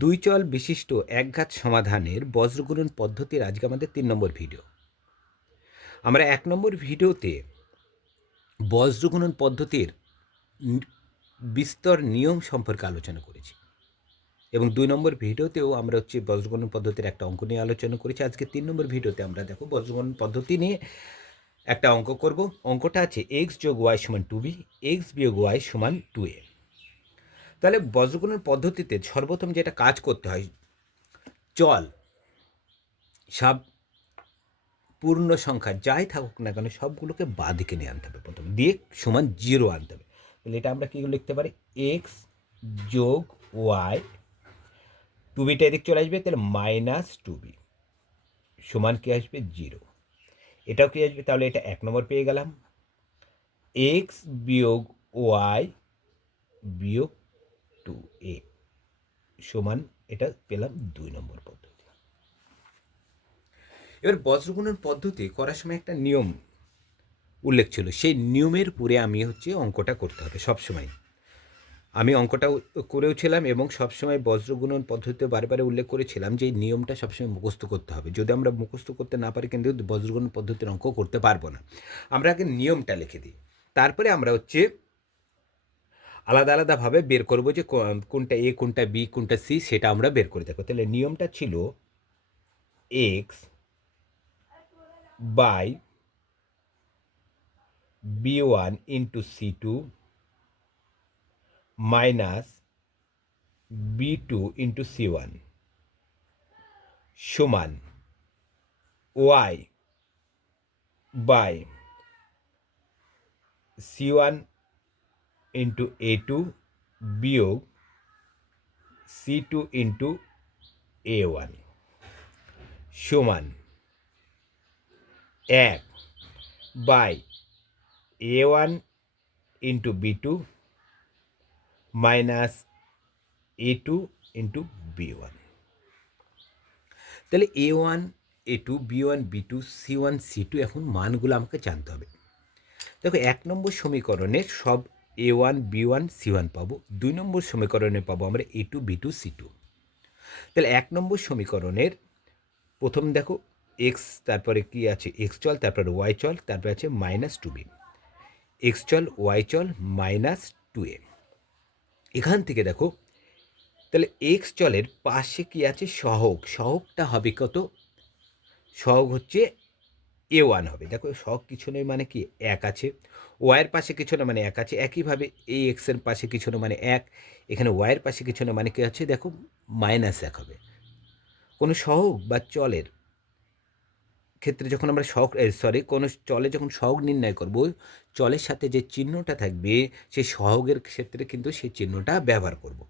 দুই চল বিশিষ্ট একঘাত সমাধানের বজ্রগুণন পদ্ধতির আজকে আমাদের তিন নম্বর ভিডিও। আমরা এক নম্বর ভিডিওতে বজ্রগুণন পদ্ধতির বিস্তর নিয়ম সম্পর্কে আলোচনা করেছি এবং দুই নম্বর ভিডিওতেও আমরা হচ্ছে বজ্রগুণন পদ্ধতির একটা অঙ্ক নিয়ে আলোচনা করেছি। আজকে তিন নম্বর ভিডিওতে আমরা দেখো বজ্রগুণন পদ্ধতি নিয়ে একটা অঙ্ক করব। অঙ্কটা আছে এক্স যোগ ওয়াই সমান টু বি এক্স বিয়োগ ওয়াই সমান টু এ তাহলে বজ্রগুণের পদ্ধতিতে সর্বপ্রথম যেটা কাজ করতে হয় চল সব পূর্ণ সংখ্যা যাই থাকুক না কেন সবগুলোকে বাঁ দিকে নিয়ে আনতে হবে প্রথম, দিয়ে সমান জিরো আনতে হবে। তাহলে এটা আমরা কী লিখতে পারি? এক্স যোগ ওয়াই টু বিটা এদিক চলে আসবে, তাহলে মাইনাস টু বি সমান কী আসবে? জিরো। এটাও কী আসবে? তাহলে এটা এক নম্বর পেয়ে গেলাম। এক্স বিয়োগ ওয়াই বিয়োগ টু এ সমান এটা পেলাম দুই নম্বর পদ্ধতি। এবার বজ্রগুণন পদ্ধতি করার সময় একটা নিয়ম উল্লেখ ছিল, সেই নিয়মের পুরে আমি হচ্ছে অঙ্কটা করতে হবে সবসময়। আমি অঙ্কটা করেও ছিলাম এবং সবসময় বজ্রগুণন পদ্ধতিতে বারবার উল্লেখ করেছিলাম যে নিয়মটা সবসময় মুখস্থ করতে হবে। যদি আমরা মুখস্থ করতে না পারি কিন্তু বজ্রগুণন পদ্ধতির অঙ্ক করতে পারব না। আমরা আগে নিয়মটা লিখে দিই। তারপরে আমরা হচ্ছে আলাদা আলাদাভাবে বের করব যে কোনটা এ কোনটা বি কোনটা সি সেটা আমরা বের করে দেখো তাহলে নিয়মটা ছিল X by B one into C two minus B two into C one সমান Y by C one into A two বিয়োগ C two into A one সমান এক by A one into B two minus A two into B one তাহলে A one A two B one B two C one C two এখন মানগুলো আমাকে জানতে হবে। দেখো এক নম্বর সমীকরণের সব A one B one C one পাবো। দুই নম্বর সমীকরণে পাবো আমরা A two B two C two তাহলে এক নম্বর সমীকরণের প্রথম দেখো এক্স তারপরে কি আছে? এক্স চল, তারপরে ওয়াই চল, তারপরে আছে মাইনাস টু বি এক্স চল ওয়াই চল মাইনাস টু এ এখান থেকে দেখো, তাহলে এক্স চলের পাশে কি আছে? সহগ। সহগটা হবে কত? সহগ হচ্ছে এ ওয়ান হবে। দেখো সহগ কিছু নেই মানে কি এক আছে। ওয়াইয়ের পাশে কিছু না মানে এক আছে। একইভাবে এই এক্সের পাশে কিছু না মানে এক। এখানে ওয়াইয়ের পাশে কিছু না মানে কি আছে দেখো মাইনাস এক হবে। কোনো সহগ বা চলের ক্ষেত্রে যখন আমরা সহগ সরি কোনো চলে যখন সহগ নির্ণয় করব, চলের সাথে যে চিহ্নটা থাকবে, সেই সহগের ক্ষেত্রে কিন্তু সেই চিহ্নটা ব্যবহার করব।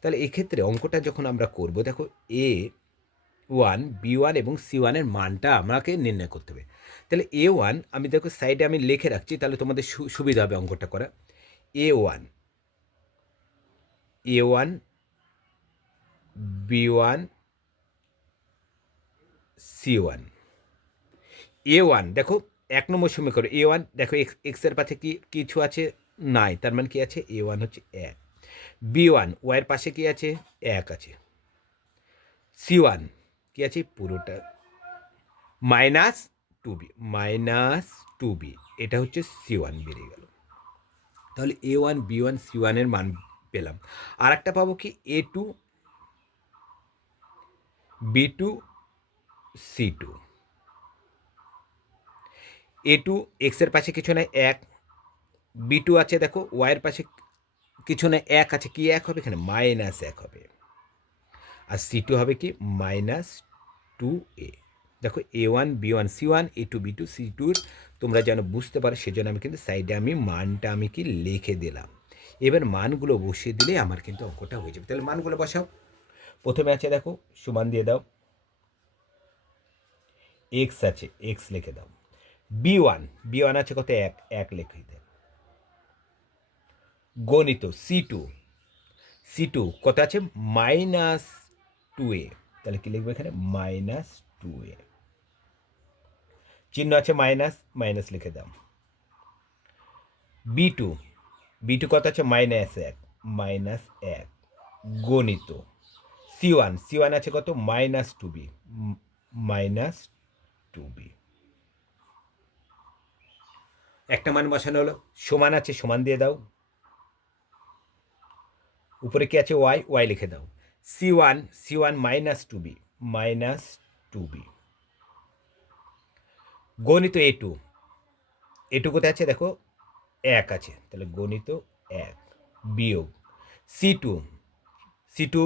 তাহলে এক্ষেত্রে অঙ্কটা যখন আমরা করব, দেখো এ ওয়ান বি ওয়ান এবং সি ওয়ানের মানটা আমাকে নির্ণয় করতে হবে। তাহলে এ ওয়ান আমি দেখো সাইডে আমি লিখে রাখছি, তাহলে তোমাদের সুবিধা হবে অঙ্কটা করা। A one A one B one C one A one দেখো, এক নম্বর সমীকরণ এ ওয়ান দেখো এক্স এক্সের পাশে কি, কিছু আছে? নাই, তার মানে কি আছে? এ ওয়ান হচ্ছে এক। বি ওয়ান ওয়াইয়ের পাশে কি আছে? এক আছে। সি ওয়ান কি আছে? পুরোটা। Minus two B minus two B এটা হচ্ছে সি ওয়ান বেরিয়ে গেল। তাহলে A one B one C ওয়ানের মান পেলাম। আর একটা পাবো কি? A two B two C two A two এক্সের পাশে কিছু নাই, এক। বি টু আছে, দেখো ওয়াইয়ের পাশে কিছু না এক আছে, কি এক হবে? এখানে মাইনাস এক হবে। আর সি টু হবে কি? মাইনাস টু এ দেখো A one B one C one A two B two C টুর তোমরা যেন বুঝতে পারো, সেজন্য আমি কিন্তু সাইডে আমি মানটা আমি কি লিখে দিলাম। এবার মানগুলো বসিয়ে দিলে আমার কিন্তু অঙ্কটা হয়ে যাবে। তাহলে মানগুলো বসাও। প্রথমে আছে দেখো, সমান দিয়ে দাও। এক্স আছে এক্স লিখে দাও। বি ওয়ান বি ওয়ান আছে কত? এক এক লিখে দেয় গণিত সি টু সি টু কত আছে? মাইনাস টু এ তাহলে কি লিখব এখানে? মাইনাস টু এ চিহ্ন আছে মাইনাস মাইনাস লিখে দাও। বি টু বি টু কত আছে? মাইনাস এক। মাইনাস এক। গণিত। সি ওয়ান সি ওয়ান আছে কত? Minus two B minus two B একটা মান বসানো হলো। সমান আছে, সমান দিয়ে দাও। উপরে কি আছে? ওয়াই ওয়াই লিখে দাও। C one C one minus two B minus two B গণিত এ টু এ টু কোথায় আছে? দেখো, এক আছে। তাহলে গণিত এক, বিয়োগ C two C two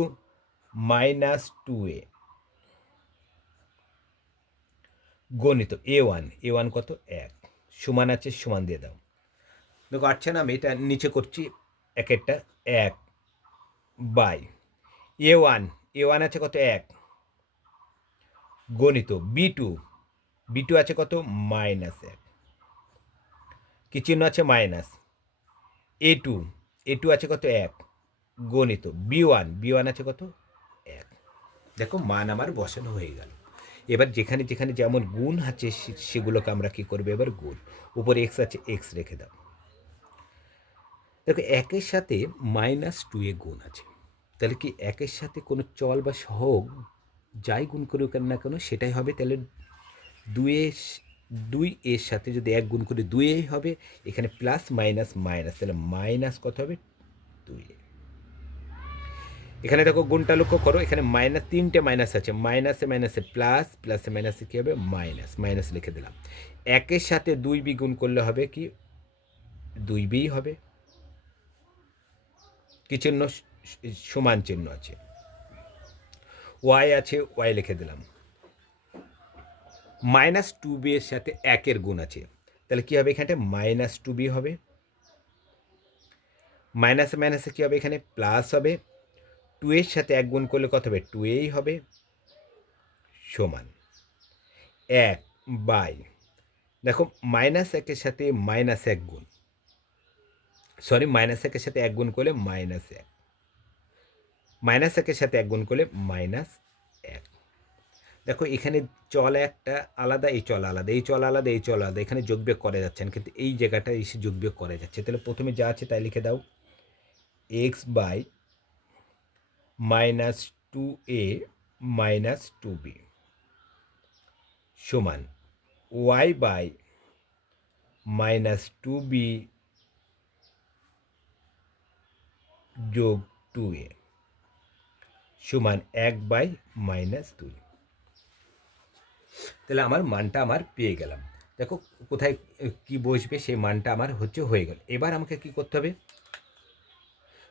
minus two A গণিত এ ওয়ান এ ওয়ান কত? এক। সমান আছে, সমান দিয়ে দাও। দেখো আচ্ছা না, আমি এটা নিচে করছি এক একটা এক by. A one A one আছে কত এক? গণিত বি টু বি টু আছে কত? মাইনাস এক। কি চিহ্ন আছে? Minus. A two A two আছে কত? এক। গণিত বি ওয়ান বি ওয়ান আছে কত? এক। দেখো, মান আমার বসানো হয়ে গেল। এবার যেখানে যেখানে যেমন গুণ আছে সেগুলোকে আমরা কি করব? এবার গুণ। উপরে এক্স আছে এক্স রেখে দাও। দেখো, একের সাথে মাইনাস টু এ গুণ আছে। তাহলে কি একের সাথে কোনো চল বা সহগ যাই গুণ করুক না কেন সেটাই হবে? তাহলে দুয়ে দুই এর সাথে যদি এক গুণ করি এ হবে, এখানে প্লাস মাইনাস মাইনাস তাহলে মাইনাস কত হবে? দুই এখানে দেখো গুণটা লক্ষ্য করো, এখানে মাইনাস তিনটে মাইনাস আছে মাইনাসে মাইনাসে প্লাস প্লাসে মাইনাসে কী হবে? মাইনাস মাইনাস লিখে দিলাম। একের সাথে দুই বি গুণ করলে হবে কি? দুই বি হবে। কি চিহ্ন? সমান চিহ্ন আছে। ওয়াই আছে ওয়াই লিখে দিলাম। মাইনাস টু বি এর সাথে একের গুণ আছে। তাহলে কী হবে এখানে মাইনাস টু বি হবে। মাইনাসে মাইনাসে কী হবে এখানে? প্লাস হবে। টু এর সাথে এক গুণ করলে কত হবে? টু এই হবে। সমান। এক বাই। দেখো, মাইনাস একের সাথে মাইনাস এক গুণ। সরি, মাইনাস একের সাথে এক গুণ করলে মাইনাস এক। মাইনাস একের সাথে এক গুণ করলে মাইনাস এক। দেখো, এখানে চল একটা আলাদা, এই চল আলাদা, এই চল আলাদা, এই চল আলাদা, এখানে যোগবিয়োগ করে যাচ্ছেন। কিন্তু এই জায়গাটা এসে যোগবিয়োগ করে যাচ্ছে। তাহলে প্রথমে যা আছে তাই লিখে দাও। X by minus two A minus two B সমান Y by minus two B যোগ টু এ। সমান এক বাই মাইনাস দুই। তাহলে আমার মানটা আমার পেয়ে গেলাম। দেখো কোথায় কি বসবে সেই মানটা আমার হচ্ছে হয়ে গেল। এবার আমাকে কি করতে হবে?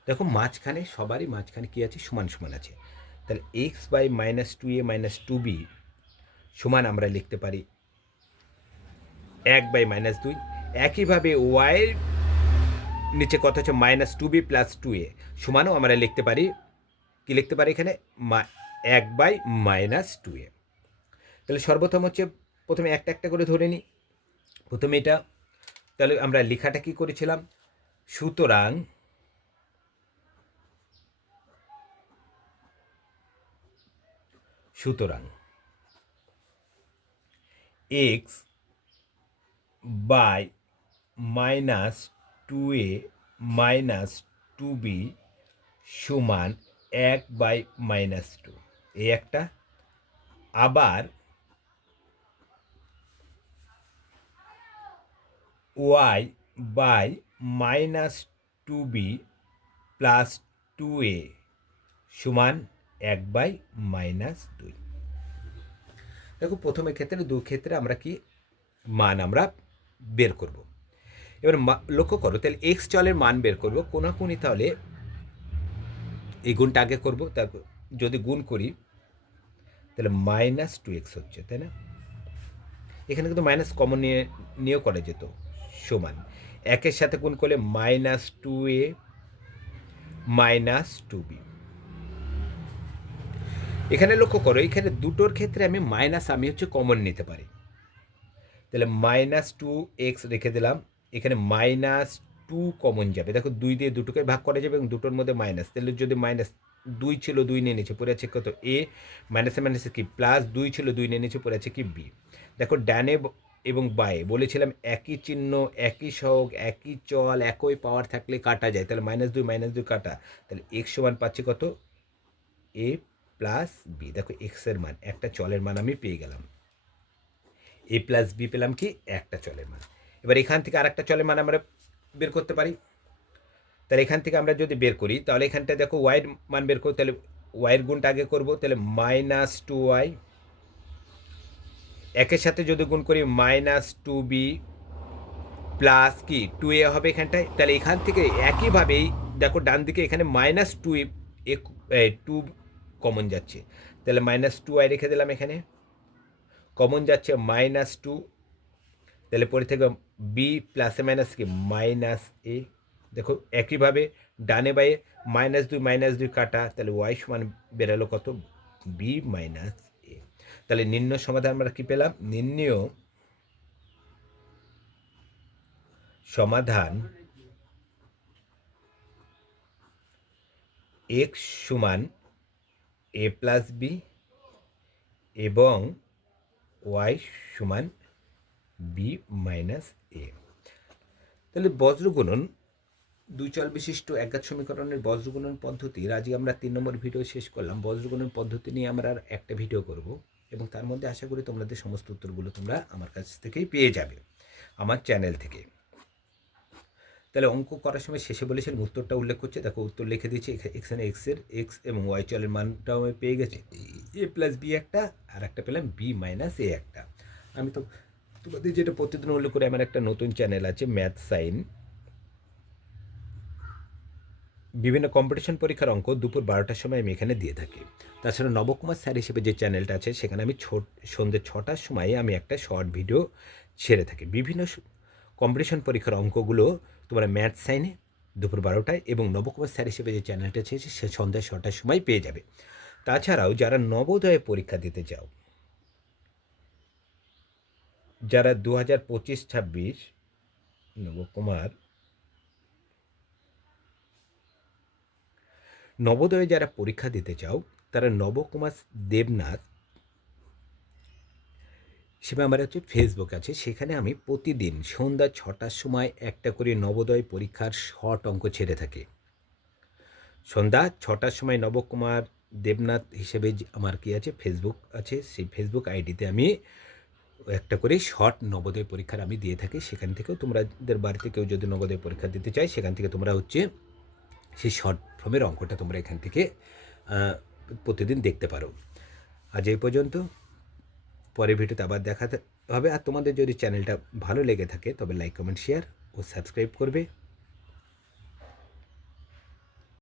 দেখো মাঝখানে সবারই মাঝখানে কি আছে? সমান সমান আছে। তাহলে X by minus two A minus two B সমান আমরা লিখতে পারি এক বাই মাইনাস দুই। একইভাবে ওয়াইয়ের নিচে কত হচ্ছে minus two B plus two A সমানও আমরা লিখতে পারি কি লিখতে পারি এখানে? মা- এক বাই মাইনাস টু এ। তাহলে সর্বপ্রথম হচ্ছে প্রথমে একটা একটা করে ধরে নিই। প্রথমে এটা, তাহলে আমরা লেখাটা কি করেছিলাম? সুতরাং সুতরাং X by minus two A minus two B সমান এক বাই মাইনাস টু। এই একটা। আবার Y by minus two B plus two A সমান এক বাই মাইনাস দুই। দেখো প্রথমের ক্ষেত্রে, দু ক্ষেত্রে আমরা কি মান আমরা বের করব। এবার লক্ষ্য করো, তাহলে এক্স চলের মান বের করব। কোনাকুনি তাহলে এই গুণটা আগে করব, তারপর যদি গুণ করি, তাহলে মাইনাস টু এক্স হচ্ছে, তাই না? এখানে কিন্তু মাইনাস কমন নিয়ে, নিয়েও করা যেত, সমান। একের সাথে গুণ করলে minus two A minus two B এখানে লক্ষ্য করো, এখানে দুটোর ক্ষেত্রে আমি মাইনাস আমি হচ্ছে কমন নিতে পারি। তাহলে মাইনাস টু এক্স রেখে দিলাম, এখানে মাইনাস টু কমন যাবে। দেখো দুই দিয়ে দুটোকে ভাগ করা যাবে এবং দুটোর মধ্যে মাইনাস তাহলে যদি মাইনাস দুই ছিল দুই নিয়ে নিচে পড়ে আছে কত? এ মাইনাসে মাইনাসে কি? প্লাস দুই ছিল দুই নিয়ে নিচে পড়ে আছে কি? বি দেখো ডানে এবং বায়ে, বলেছিলাম একই চিহ্ন, একই সহগ, একই চল, একই পাওয়ার থাকলে কাটা যায়, তাহলে মাইনাস দুই মাইনাস দুই কাটা। তাহলে এক্স সমান পাচ্ছি কত? এ প্লাস বি দেখো এক্সের মান, একটা চলের মান আমি পেয়ে গেলাম। এ প্লাস বি পেলাম কি? একটা চলের মান। এবার এখান থেকে আর একটা চলের মান আমরা বের করতে পারি। তাহলে এখান থেকে আমরা যদি বের করি, তাহলে এখানটা দেখো ওয়াইয়ের মান বের করো তাহলে ওয়াইয়ের গুণটা আগে করব, তাহলে মাইনাস টু ওয়াই একের সাথে যদি গুণ করি মাইনাস টু বি প্লাস কি টু এ হবে এখানটায়? তাহলে এখান থেকে একইভাবেই দেখো ডান দিকে এখানে minus two A two common যাচ্ছে। তাহলে মাইনাস টু আই রেখে দিলাম এখানে। কমন যাচ্ছে মাইনাস টু তাহলে পরে থেকে বি প্লাসে মাইনাস কি? মাইনাস এ দেখো, একইভাবে ডানে বাইয়ে মাইনাস দুই মাইনাস দুই কাটা, তাহলে ওয়াই সমান বেরোলো কত? বি মাইনাস এ তাহলে নির্ণয় সমাধান আমরা কি পেলাম? নির্ণয় সমাধান এক্স সমান এ প্লাস বি এবং ওয়াই সমান বি মাইনাস এ। তাহলে বজ্রগুণন দুই চল বিশিষ্ট একাত সমীকরণের বজ্রগুণন পদ্ধতির আজকে আমরা তিন নম্বর ভিডিও শেষ করলাম, বজ্রগুণন পদ্ধতি নিয়ে আমরা আর একটা ভিডিও করব এবং তার মধ্যে আশা করি তোমাদের সমস্ত উত্তরগুলো তোমরা আমার কাছ থেকেই পেয়ে যাবে, আমার চ্যানেল থেকে। তাহলে অঙ্ক করার সময় শেষে বলেছেন উত্তরটা উল্লেখ করছে, দেখো উত্তর লিখে দিয়েছি এখানে এক্সের এক্স এবং ওয়াই চলের মানটাও আমি পেয়ে গেছি, এ প্লাস বি একটা, আর একটা পেলাম বি মাইনাস এ একটা। আমি তো তোমাদের যেটা প্রতিদিন উল্লেখ করে, আমার একটা নতুন চ্যানেল আছে ম্যাথ সাইন বিভিন্ন কম্পিটিশন পরীক্ষার অঙ্ক দুপুর বারোটার সময় আমি এখানে দিয়ে থাকি। তাছাড়া নবকুমার স্যার হিসেবে যে চ্যানেলটা আছে, সেখানে আমি ছোট সন্ধ্যে ছটার সময় আমি একটা শর্ট ভিডিও ছেড়ে থাকি। বিভিন্ন কম্পিটিশন পরীক্ষার অঙ্কগুলো তোমরা ম্যাথ সাইনে দুপুর বারোটায় এবং নবকুমার স্যার হিসেবে যে চ্যানেলটা আছে, সে সন্ধ্যা ছটার সময় পেয়ে যাবে। তাছাড়াও যারা নবোদয়ে পরীক্ষা দিতে চাও যারা দু হাজার পঁচিশ, ছাব্বিশ, নবকুমার, নবোদয়ে যারা পরীক্ষা দিতে চাও, তারা নবকুমার দেবনাথ সেবা আমার হচ্ছে ফেসবুক আছে, সেখানে আমি প্রতিদিন সন্ধ্যা ছটার সময় একটা করে নবোদয় পরীক্ষার শর্ট অঙ্ক ছেড়ে থাকি। সন্ধ্যা ছটার সময় নবকুমার দেবনাথ হিসেবে আমার কি আছে ফেসবুক আছে, সেই ফেসবুক আইডিতে আমি একটা করে শর্ট নবোদয় পরীক্ষার আমি দিয়ে থাকি, সেখান থেকেও তোমাদের বাড়িতে কেউ যদি নবোদয় পরীক্ষা দিতে চায়, সেখান থেকে তোমরা হচ্ছে সেই শর্ট ফর্মের অঙ্কটা তোমরা এখান থেকে প্রতিদিন দেখতে পারো। আজ এই পর্যন্ত। পরের ভিডিওতে আবার দেখাতে হবে। আর তোমাদের যদি চ্যানেলটা ভালো লেগে থাকে, তবে লাইক কমেন্ট শেয়ার ও সাবস্ক্রাইব করবে।